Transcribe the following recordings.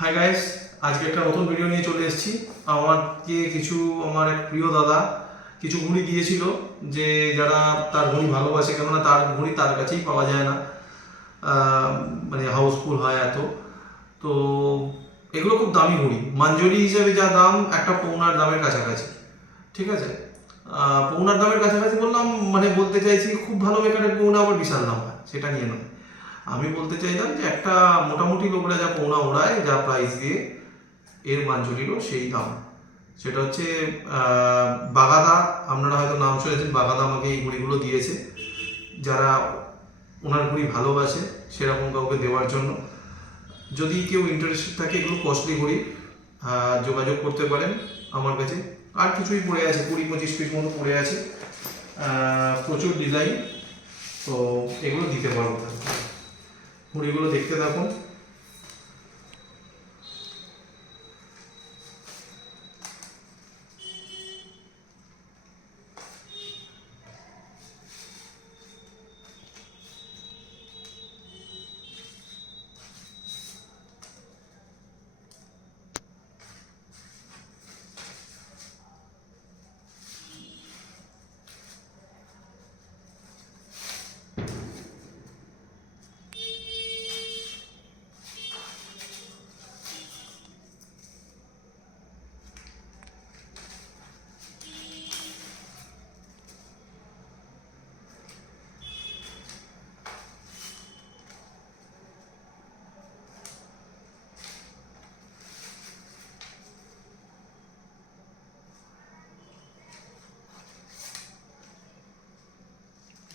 Hi guys, আজকে একটা নতুন ভিডিও নিয়ে চলে এসেছি। আমার এক প্রিয় দাদা কিছু ঘুড়ি দিয়েছিল, যে যারা তার ঘুড়ি ভালোবাসে, কেননা তার ঘুড়ি তার কাছেই পাওয়া যায় না, মানে হাউসফুল হয় এত। তো এগুলো খুব দামি ঘুড়ি, মাঞ্জরি হিসেবে যা দাম একটা পৌনার দামের কাছাকাছি। ঠিক আছে, পৌনার দামের কাছাকাছি বললাম, মানে বলতে চাইছি খুব ভালো বেকারের পৌনা আবার বিশাল দাম হয়, সেটা নিয়ে নয়। আমি বলতে চাইলাম যে একটা মোটামুটি লোকরা যা পৌনা ওড়ায়, যা প্রাইস দিয়ে, এর মাঞ্জরিরও সেই দাম। সেটা হচ্ছে বাগাদা। আপনারা হয়তো নাম শুনেছেন, বাগাদা আমাকে এই ঘুড়িগুলো দিয়েছে। যারা ওনার ঘুড়ি ভালোবাসে সেরকম কাউকে দেওয়ার জন্য, যদি কেউ ইন্টারেস্টেড থাকে, এগুলো কস্টলি ঘুড়ি, যোগাযোগ করতে পারেন আমার কাছে। আর কিছুই পড়ে আছে, 20-25 পিস মতো পড়ে আছে, প্রচুর ডিজাইন। তো এগুলো দিতে পারবো। ঘুড়িগুলো দেখতে থাকুন।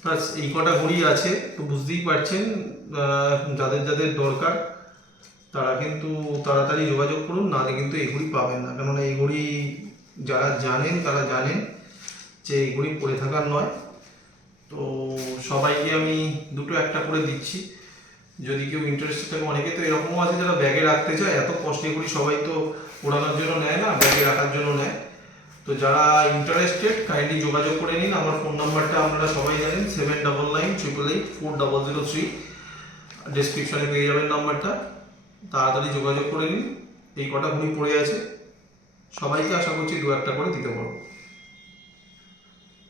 প্লাস এই কটা ঘড়ি আছে, তো বুঝতেই পারছেন, যাদের যাদের দরকার তারা কিন্তু তাড়াতাড়ি যোগাযোগ করুন, নাহলে কিন্তু এই ঘড়ি পাবেন না। কেননা এই ঘড়ি যারা জানেন তারা জানেন যে এই ঘড়ি পরে থাকার নয়। তো সবাইকে আমি দুটো একটা করে দিচ্ছি, যদি কেউ ইন্টারেস্টেড থাকে। অনেকে তো এরকমও আছে যারা ব্যাগে রাখতে চায়, এত কস্টলি ঘড়ি সবাই তো ওড়ানোর জন্য নেয় না, ব্যাগে রাখার জন্য নেয়। তো যারা ইন্টারেস্টেড কাইন্ডলি যোগাযোগ করে নিন। আমার ফোন নাম্বারটা আপনারা সবাই জানেন, 7998884003। ডেসক্রিপশনে পেয়ে যাবেন নাম্বারটা, তাড়াতাড়ি যোগাযোগ করে নিন। এই কটা ঘুড়ি পড়ে আছে, সবাইকে আশা করছি দু একটা করে দিতে পারবো।